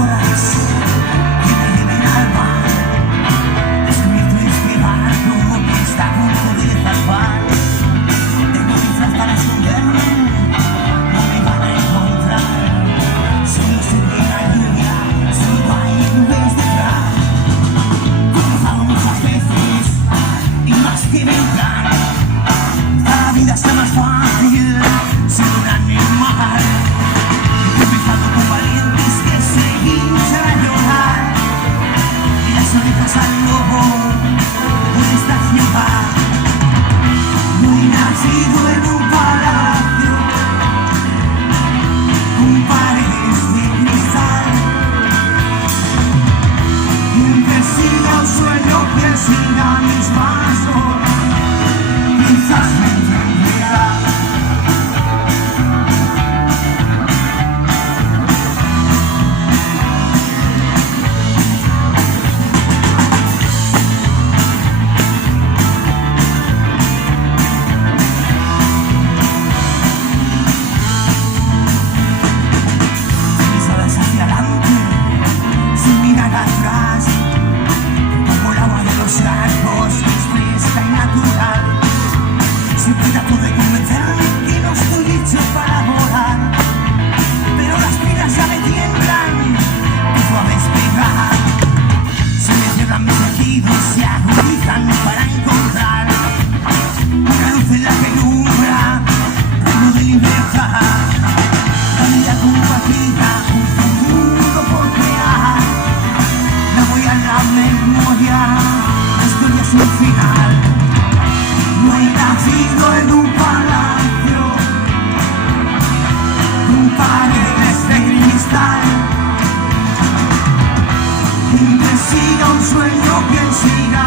horas que me lleven al mar, descubrir tu barco que está a punto de zarpar. Tengo cifras para esconderme, no me van a encontrar. Solo se ve la lluvia, solo hay nubes detrás. He cruzado muchas veces y más que vendrán. La vida está más fácil sin un animal. He empezado con valientes que se hinchan a llorar, y las orejas al lobo puestas llevar. No he nacido en un palacio con paredes de cristal. Quien persiga un sueño, quien siga mis pasos, quizás me entenderá. Mis olas hacia adelante, sin mirar atrás, como el agua de los lagos que es fresca y natural. Siempre trato de convencerme que no estoy hecho para volar, pero las pilas ya me tiemblan, empiezo a despegar. Se me cierran mis sentidos, se agudizan para encontrar una luz en la penumbra, reino de libertad. La vida compartida, un futuro por crear. Me voy a la memoria, la historia es un final. No he nacido en un palacio con paredes de cristal. Quien persiga un sueño, quien siga